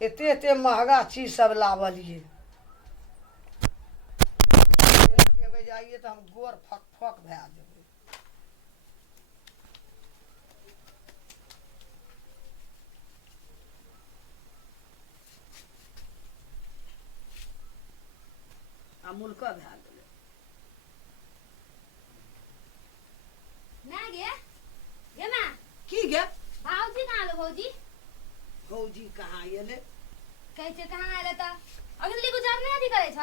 एते एते महंगा चीज सब लावलिए लगेबै जाइए तो हम गोर फक फक भए जेबै। अमूल का भए गेलै। ना गे गे माँ की गे भाऊजी कहाँ लो भौजी भौजी कहाँ एले? कहै छै कहाँ आयल त अगली गुजार नहीं अथी करे छ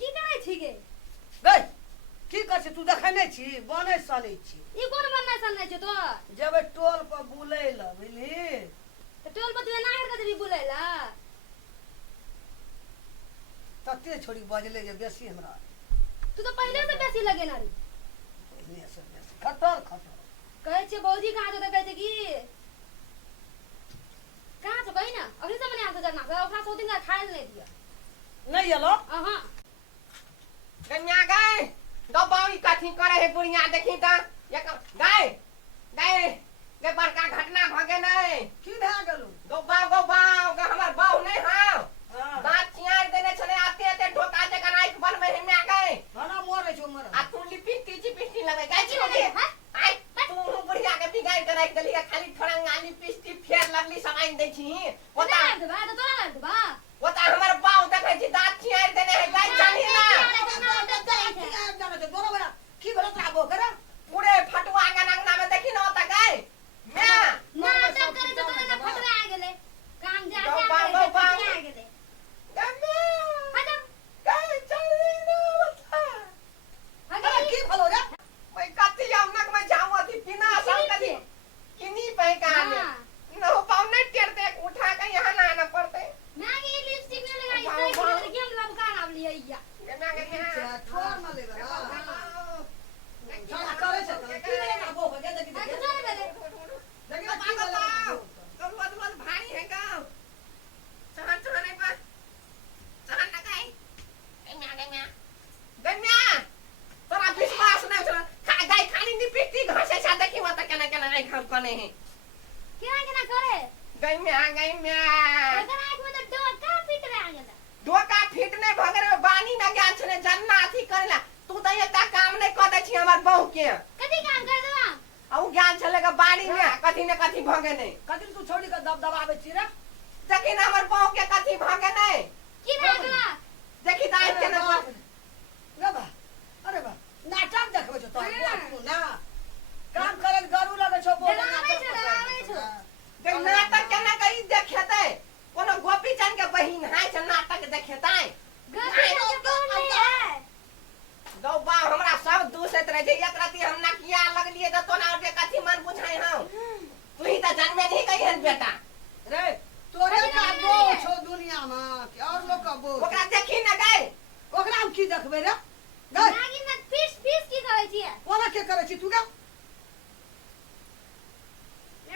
की करे छी गे गै की कर छी तू देखै नहि छी बनै सनै छी। ई कोन बनना सन्ने छ तो जेबै टोल पर बुलै लए बुझली। तो टोल पर तू ना हर के भी बुलैला तते छोड़ी बजले जे बेसी हमरा तू तो पहले से बेसी लगे ना रे पहिने से बेसी खटर खटर कहै छै भौजी कहाँ तो कहै छै की कहाँ छ कहि ना अगली से मने आते जना ओकरा सो दिन का खाए नहीं दिया नहीं एलो अहां गन्या गाय दो बाई कथी करे है बुढ़िया देखी त एक गाय गाय गे बड़का घटना भ गेलै। की भए गेलौ? गौ बाव ग हमर बाऊ नहीं हां हां दांत चियार देने छले आते आते ढोका जका नाइक बनबै है म्या गाय खाना मरे छौ मरे आ तू लिपिटी चिपिटी लगे गाय छी होगे आई तू बुढ़िया के बिगाड़ के रख देली खाली ठोरंगा लिपिस्टी फेर लगली समाइन दै छी पता है बा तो तोरा लग बा ओता हमर बाऊ देखै छी दांत चियार देने है गाय जानी ना की भेलो तोरा बो करे पूरे फटुआ के अंगना में देखी ना ओता गाय म्या नाटक करे तो तोरा फटवा आ गेले काम जा गौ आ बाव गेले गम्या हटो गाय चली ना ओता अरे की भेलो रे? मैं कति अमनक में जाऊं अति बिना संकली किनी पे का ले न हो पाऊ नहीं टेरते उठा के यहाँ ना आना पड़ते मैं ये लिपस्टिक में लगाई सही लड़की हम लब का नाम लिया या गन्या छोड़ न ले चला करे से की भेलो ना बो बजे देखी आ तो देखी चल बेले देखी की भेलो तो बहुत भारी है गाँव चहन चहन पर चहन ना गाय गन्या तोरा विश्वास नहीं चला खा गाय खाली निपिटी घासे सा देखी मत केना केना नहीं खा कने है केना करे गन्या अगर आंख में तो डोका पीट रहा है धोखा फिटने भगरे बानी में ज्ञान छने जन्ना अथी करला तू त एकटा काम नहीं कर दै छी हमर बहू के कथी काम कर देबा आ उ ज्ञान छले के बाड़ी में कथी ने कथी भगे नहीं कथी तू छोड़ी के दबदबावे छी रे? देखी ना हमर बहू के कथी भगे नहीं की रहला देखी दाई के ना रे बा अरे बा नाटक देखबै छौ तू ना काम करे गरु लगे छौ बोले डरावे छौ देख नाटक केना कई देखेतै कोनो गोपी चंद के बहिन है से नाटक देखेतै गलती के कौन नहीं है दो बा हमरा सब दूसरे रहे छै एक राती हम ना किया लगलिए त तोना के कथी मन बुझाई हम तू ही त जन्मे नहीं कही हन बेटा रे तोरे का बो छौ दुनिया में कि और लोग का बो ओकरा देखी ना गए ओकरा हम की देखबै रे? गई नागिन में पीस की करे छिए कोना के करे छी तू गा?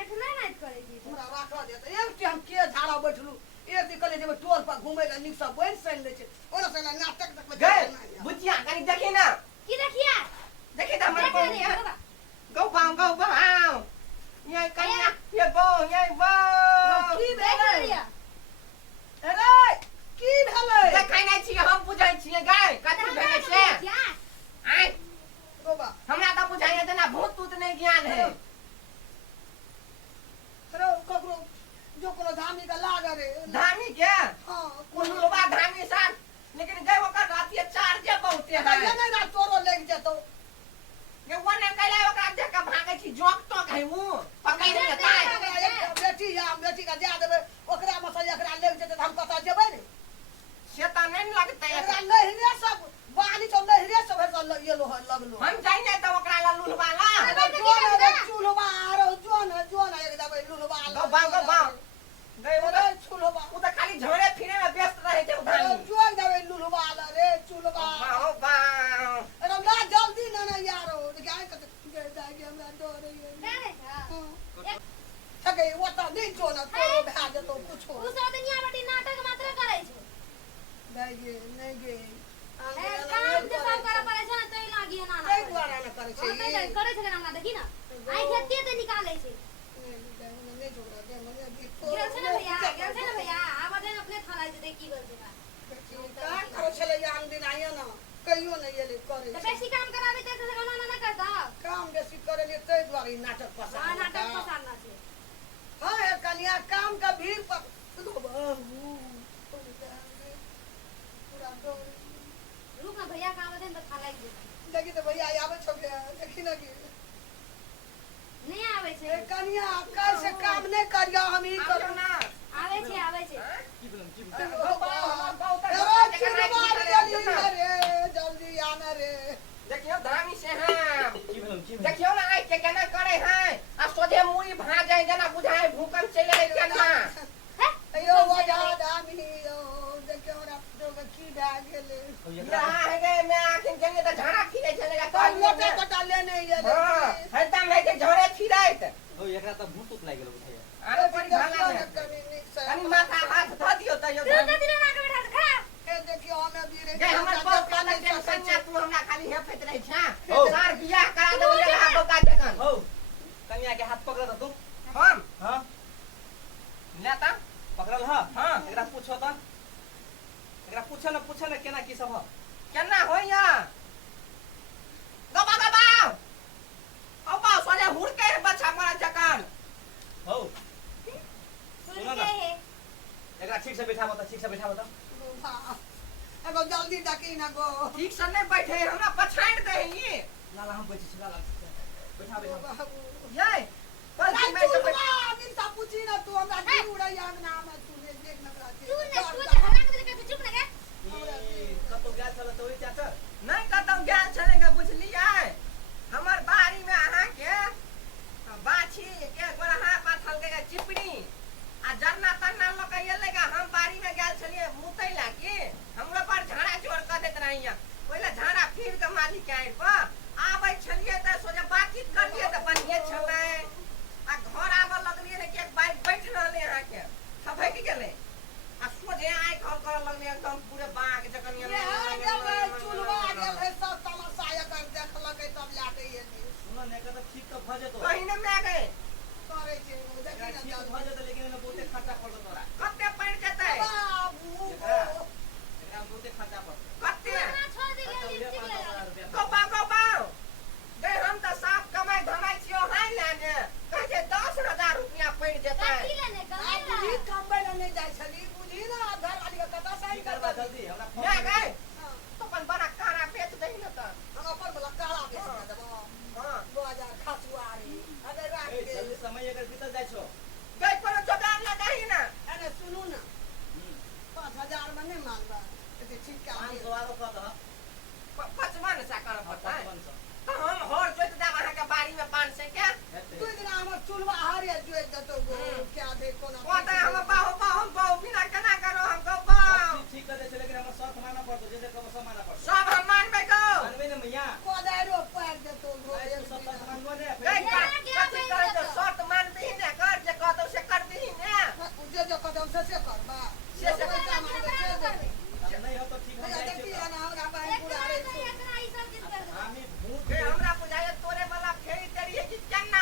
एठना नाच करे छी हमरा राखा देत एक टी हम के झाड़ा बैठलू एक दी कले जेबै टोल पर घुमै ले निक सब बन सैन ले छै ओना से नाटक देखबै गए बुचिया कनी देखी ना की देखिया देखी त हमर देख बहू रे के बाबा गौ बाव ये कन्या ये बहू की देख भेलै? लिया अरे की भेलै? देखै नै छी हम बुझै छियै गाय कथी भेलै से क्या आइ गोबा हमरा त बुझाइए जेना भूत तूत नहीं ज्ञान है अरे ककरो जो कोनो धामी का लाग रे धामी के हां कोनो लोबा धामी साथ लेकिन गए ओकर रातिए चार्जे बहुते है ये नहीं ना तोरो लग जेतो ये वने कैला ओकरा देख के भागे छी जोक तो है उ पकड़ के ताय बेटी या बेटी का दे देबै ओकरा में से एकरा लग जेतै त हम कता जेबै रे? से त नहीं लगते एकरा नहिरे सब बानी तो नहिरे सब है ये लो लगलो हम जाई नहीं तो ओकरा ला लुलवाला चूल्हा आरो जोन एक दबै लुलवा गौ बाव गए रे चूल्हा उ त खाली झोरे फिरे में व्यस्त रहे छै उधानी जोन दबै लुलवा रे चूल्हा बाव बाव अरे ना जल्दी ना यारो गाय के जाके हमरा डर है करे था सके ओता नहीं जोन तोरो भए जेतो कुछो उ सब दुनिया बटी नाटक मात्र करे छै नहीं गे काम जे सब करे पड़े छै ना तई लागी ना ना नहीं दुआरा ना करे छै नहीं करे छै ना देखी ना आई खेते ते निकाले छै नहीं झगड़ा दे मने गिरल छै ना की गलती बा का करो चले आन दिन आया ना कहियो नहीं ये करे तो बेसी काम करावे त गाना ना करता काम बेसी करे ले तै द्वारी नाटक पसा हां नाटक पसारना छे हां ए कन्या काम का भीड़ पर पूरा दो रुक ना भैया काम दे त खा लाग देखी तो भैया आवे छो के देखी ना कि नहीं आवे ए छे कन्या कल से काम नहीं करियो हम ही करो ना आवे छे की बोलम की जल्दी आना रे देखियो धामी से हम बोलम की देखियो ना आई के केना करे हैं आ सोझे मुड़ी भा जाए जना बुझाए भूकंप चले रे केना अयो वजा दामी ओ देखियो रा तो की बैग गेले रहा है गे मैं आखिन चले त झाड़ा खिले चलेगा कल मोटे कटा लेने ये हां हरदम है के झड़े फिराइत ओ एकरा त भूत उत लाग गेल बुझाइया अरे बड़ी भाला में कनी माथा हाथ ध दियो त यो तू तो दिले ना के बैठा खा ए देखियो हमें भी रे गे हमर बाप का टेंशन ना तू हमरा खाली हे फेत रही छा सार बियाह करा दे बोले हा बका जकन हो कन्या के हाथ पकड़ त तू हम हां लेता पकड़ल ह हां एकरा पूछो त एकरा पूछे न केना की सब ह केना होइया गबा गबा ओ बा सोले हुड़ के बच्चा मरा जकन हो सुन सुनो के ना। है एकरा ठीक से बैठाबो त ठीक से बैठाबो त अब जल्दी डकी ना गो ठीक से नहीं बैठे हमरा पछाड़ दे ये लाला हम बैठी छी लाला बैठा बैठा ये बस अरे मैं तू तो दिन सा पूछी ना तू हमरा की उड़ैया ना में तू ने देख ना तू हमरा के देखे चुप ना के कतो गया चल तो ई चाचा नहीं कतौ ज्ञान चलेगा बुझलिए हमर बाड़ी में अहाँ के बाछी के गोरहा पाथल के चिपड़ी आ जरना तन्ना लकैया लेगा हम बाड़ी में गेल छलिए मुतैला की हमरा पर झाड़ा जोड़ कर देत रहिया पहले झाड़ा फिर के मालिक आइ पर आबै छलिए त सोचे बातचीत करिए त बढ़िए छलै आ घर आबे लगलिए रे के बाइक बैठ रहले अहाँ के थपैक गेले आ सोझे आइ घर कर लगले एकदम पूरे बाग जकनिया ये जब चुलवा गेल है सब तमाशा या कर देखलकै तब लाटे ये सुनो ने त ठीक त भ जेतो पहिने में गए करे छे देखी ना ठीक भ जेतो लेकिन एमे बहुते खर्चा पड़तो तोरा कते पड़ जेतै बाबू एकरा बहुते खर्चा पड़तो कते ना छोड़ दे लिपस्टिक लगा गोपा गोपा दे हम त साफ कमाई धमाई छियो हाय लाने कहे 10,000 रुपया पड़ जेतै की लेने का बुझी कम्बे नहीं जाय छली बुझी ना घर वाली के कथा सही की कर करबा जल्दी हमरा फोन मैं गए तो अपन बड़ा कारा बेच दही न त हम अपन वाला काला बेच देबो हां 2000 खसुआरी अबे राख ए दे जल्दी समय अगर बीतल जाय छो गई पर जोगान लगाही ना अरे सुनू ना 5000 में नहीं मांगबा तो ठीक का 500 आरो कत ह 55 सा कर पड़ता है 5500 तो हम हर जोत दाम अहाँ के बाड़ी में 500 क्या तू दिन हमर चुलवा हारे जोइ दतो गो क्या दे कोना कोता हम बाहु बिना केना करो हम को बा ठीक कर दे छै लेकिन हमरा शर्त मानना पड़तो जैसे कब सब मानना पड़तो सब हम मानबे को मानबे ने मैया कोदारो पैर देतो गो भाई तू सब शर्त मानबो ने गई कथि करे तो शर्त मानबी ने कर जे कहतो से कर दी ने जो कदम से करबा से पैसा मांगे से दे नहीं हो तो ठीक हो जाए देखी ना हमरा बहन पूरा रे इतना ई सब चीज कर दे हामी भूत के हमरा बुझाय तोरे वाला फेरी तेरी है कि चन्ना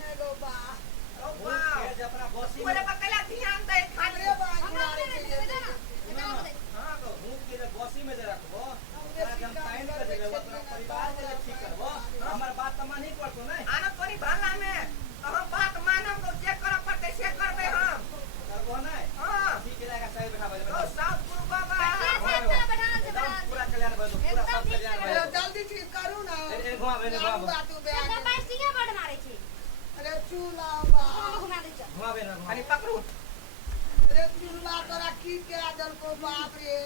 ने गो बा ओ भूत वाह के जे अपना बसी तोरे बकला ध्यान दे खाली हमरे बहन हम पूरा रे अपने में दे ना इतना बोले हां तो भूत के जे बसी में जे रखबो ओकरा के हम टाइम कर देबो अपना परिवार के लिए ठीक करबो हमर बात त मानी पड़तो नहीं आना तोरी भाला में हम बात मानम तो चेक कर पड़ते से करबे हम करबो नहीं हां ठीक रहेगा सही बैठा ओ साउथ गुरु बाबा पूरा कल्याण भइतो पूरा सब कल्याण अरे भइतो जल्दी ठीक करू ना ए घुमा बे घुमा बातू बे तो प्लास्टिक बड़ मारे छी अरे चूला बा हम घुमा दे चल घुमा बे ना अनि पकड़ू अरे चूला तोरा की के आदर को बाप रे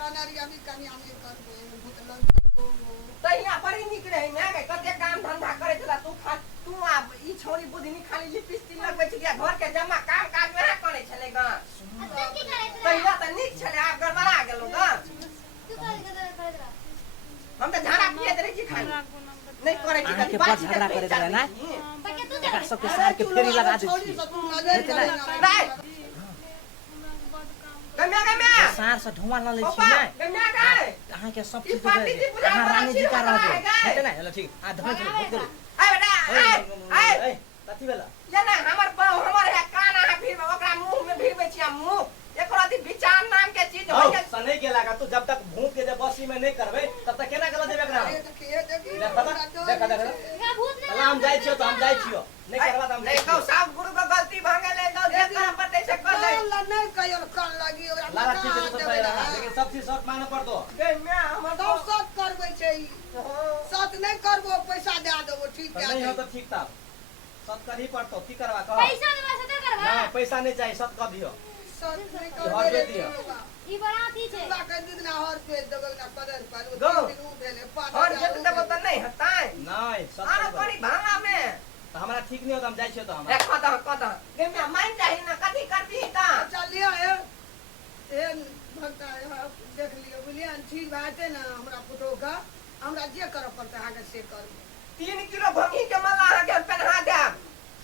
तनरी अभी कन्या में करबे भूतलन को तहिया बड़ी निक रही ना के कते काम धंधा करे चला तू खा तू आ ई छोरी बुधनी खाली लिपस्टिक लगबै छी घर के जमा काम काज वह करे छले ग अच्छा की करे तहिया त निक छले आब गड़बड़ा गेलो ग तू कर दे हम त झाड़ा पिए दे छी खाली नहीं करे छी अहाँ के पास झगड़ा करे देला ना पर के तू एकरा सबके सार के फेरी लगा दै छी राय गम्या सार से धुआं ल लै छी ओपा ना गम्या गए अहाँ के सब ई चीज पार्टी जी पूरा अहाँ रानी जी का बड़ा रहबे चीज हेते ना चलो ठीक आ धुआं चलो भूत करू आय बेटा आय ए कथि भेला ये ना हमर बाऊ हमर है कान अहाँ फिर ओकरा मुंह में भिड़बै छी मुंह एकरा कथी विचार नाम के चीज हौ हो गेल सने के लागा तू जब तक भूत के जब बसी में नहीं करबे तब तक केना गलत जेबे एकरा अरे तो के देखी देखा था? देखा था? का भूत नहीं चला हम जाइ छियो तो हम जाइ छियो नहीं करबा त हम जाइ देखो छियो सब गुरु को गलती भ गेलै तो देख कर पते से कर दे ला नहीं कहियो कल लगी ओकरा लाला ठीक है तो देबै पहले ना। लेकिन सब चीज शर्त माने पड़तो गे मैं हमर तो सत करबै छै ई। सत नहीं करबो पैसा दे देबो ठीक तो है नहीं हो तो ठीक था सत कर ही पड़तो की करबा कह पैसा देबा से तो करबा ना पैसा नहीं चाहिए सत कर दियो सत नहीं घर करबे दे रे दियो। ई बराती छै पूरा कर दिन ना हर पे दगल ना पदर पर गो। दिन उ भेले और जत देबो त नहीं हताय नहीं सत आरो करबा। करी भांगा में तो हमरा ठीक नहीं हो तो हम जाइ छियो तो हम देखो तो कत गे मैं मान जाही ना कथी करती ता चलिए ए भक्ता देख लियो बुलिया ठीक बाटे ना हमरा पुतो का हमरा जे करब पड़ता आगे से करब 3 किलो भंगी के माला आगे पहना दे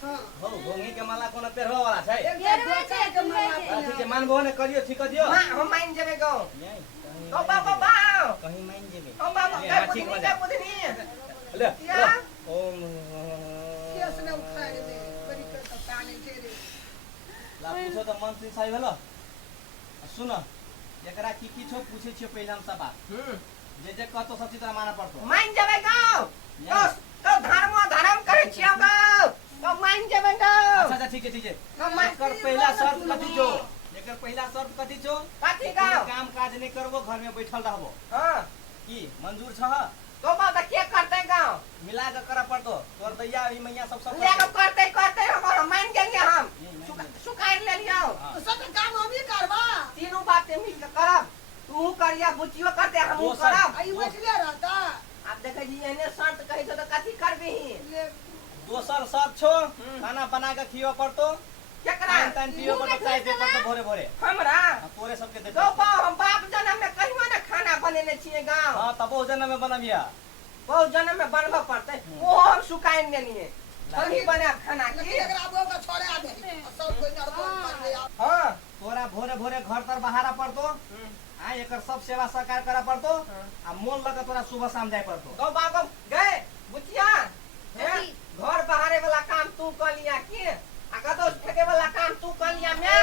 हां हो भोंगी के माला कोनो पेरवा वाला छै एक दोसर के माला ठीक है मानबो ने करियो ठीक कर दियो हम मान जेबे गो नहीं, कहीं- तो बाबा बाओ कहीं मान जेबे हम बाबा ये, के हाँ, ठीक बुधनी बजा। के बुधनी ले क्या? ले ओम केस ने उठा दे करी के तो पानी के रे ला पूछो तो मंत्री साहब हेलो सुन एकरा की छो पूछे छियो पहले हम सब बात जे जे कहतो सब चीज तोरा माने पड़तो मान जेबे गो तो धर्म करे छियो गो तो मान जेबे गो अच्छा अच्छा ठीक है हम मान एकर पहला शर्त कथी छो एकर पहला शर्त कथी छो कथी कोनो गो काम काज नहीं करबो घर में बैठल रहबो हां की मंजूर छह तो बाबा के करते गो मिला के कर पड़तो तोर दैया ई मैया सब ले करतो। करते हम मान गेलिए हम सुकाई ले लियो हाँ। तो सब काम हम ही करबा तीनों बातें मिल के करब तू करिया बुचियो करते हम दोसर। करब आई बैठले रहता अब देखे जी एने संत कहे तो कथी करबी ले दोसर शर्त छो खाना बना के खियो पड़तो केकरा टाइम टाइम पियो पड़तो चाय पियो पड़तो भोरे भोरे हमरा हाँ, तोरे सबके दे तो हम बाप जन्म में कहियो ना खाना बनेने छिए गांव हां तब ओ जन्म में बनबिया बहुत जन्म में बनबा पड़ते वो हम सुकाई देनिए थोड़ी बना खाना लेकिन की अगर आप का छोड़ा दे सब कोई नरको कर दे हां तोरा भोरे भोरे घर तर बहारा पड़तो आ एकर सब सेवा सत्कार करा पड़तो आ मोन लगा तोरा सुबह शाम जाय पड़तो तो बाबा गए बुचिया हैं? घर बहारे वाला काम तू कर लिया की अगर तो फेंके वाला काम तू कर लिया मैं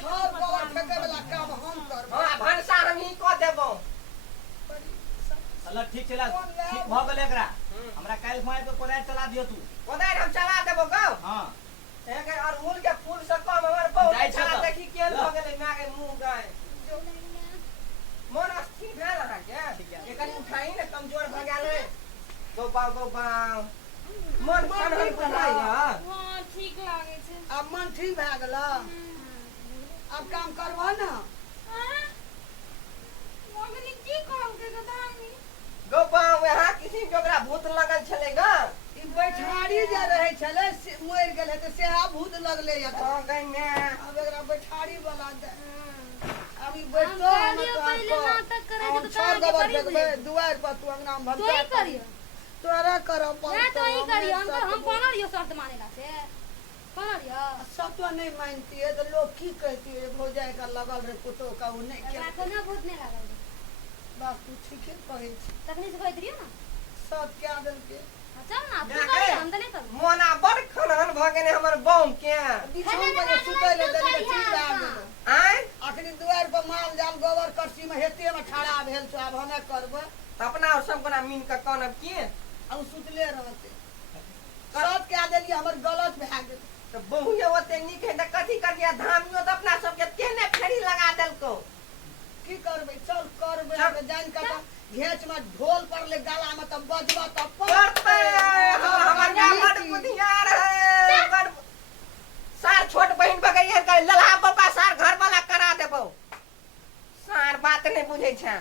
सब गोबर फेंके वाला काम हम करबा हां भनसा हम ही कर देबो चल ठीक चला ठीक भ गेल एकरा हमरा काल खुआए तो कोदार चला दियो तू कोदार हम चला देबो गांव हां एक अरहुल के फूल से कम हमर बहुत जाइ छै चला तऽ। देखी केल ल। भ गेलै मां के मुंह गए मन अस्थिर भेल अहाँ के ठीक है। एकनी उठाई ने कमजोर भ गेलै गो बाव मन खन होई पड़ाई हां हां ठीक लागे छै अब मन ठीक भए गेल अब काम करबा ना हां मगनी की काम के गदानी गो बाव यहाँ किसी के ओकरा भूत लगल छलै ग ई बैठारी जे रहे छले से मर गेल है तो से भूत लगले या तो हां गई मैं अब एकरा बैठारी वाला दे अब ई हम बैठो कहलियो पहिले नाटक करे के तो छोड़ कहाँ के गोबर करी फेंकबे बुझे। दुआर पर तू अंगना में तो ही भगता करियो तोरा करो ना तो ही करियो हम कोना रियो शर्त मानेला से कोना रियो सब तो नहीं मानती है तो लोग की कहती है भौजाई का लगल रहे पुतो का उ नहीं एकरा के कोना भूत नहीं लागल बात तू ठीके कहै छी तखनी से कहत रियो ना सब क्या दिल के चल ना तू जा करियो के। हम त नहीं करब मोना बड़ खनहन भ गेलै हमर बौम के बिछौन पर सुतै ले देने ठीक लाग गेल आय अखनी दुआर पर माल जाल गोबर करसी में हेते में खड़ा भेल छ अब हमे करबै त अपना और सब कोना मिल के कानब की अब सुतले रहते सब क्या देलिए हमर गलत भए गेल तो बहुए ओते नीक है त कथी करिया धामियो त अपना सबके तेने फेरी लगा देलको की करबै चल करबै चल। अब जान के घेच में ढोल पर ले गला में तब बजबा तब करते हमर या बड़ बुधियार है बड़ सार छोट बहिन बगैया कर लला पापा सार घर वाला करा देबो सार बात नहीं बुझै छै